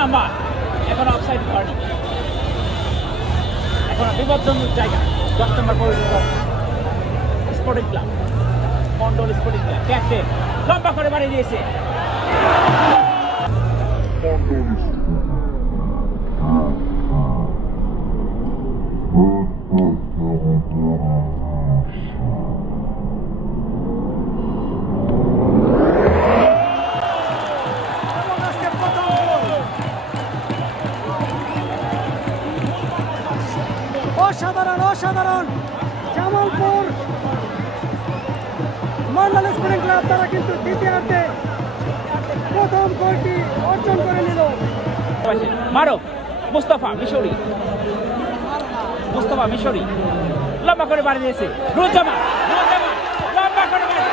Number এখন offside করেনি, এখন বিপজ্জনক জায়গা 10 নম্বর পরিবার sporting club, Mondal sporting club captain লম্বা করে বাড়িয়ে দিয়েছে। অসাধারণ অসাধারণ জামালপুর মন্ডল স্পোর্টিং ক্লাব তারা কিন্তু দ্বিতীয়ার্ধে প্রথম গোলটি অর্জন করে নিল। মারুফ মুস্তাফা মিশরি লম্বা করে বাড়ি দিয়েছে। রুজ্জামান লম্বা করে বাড়ি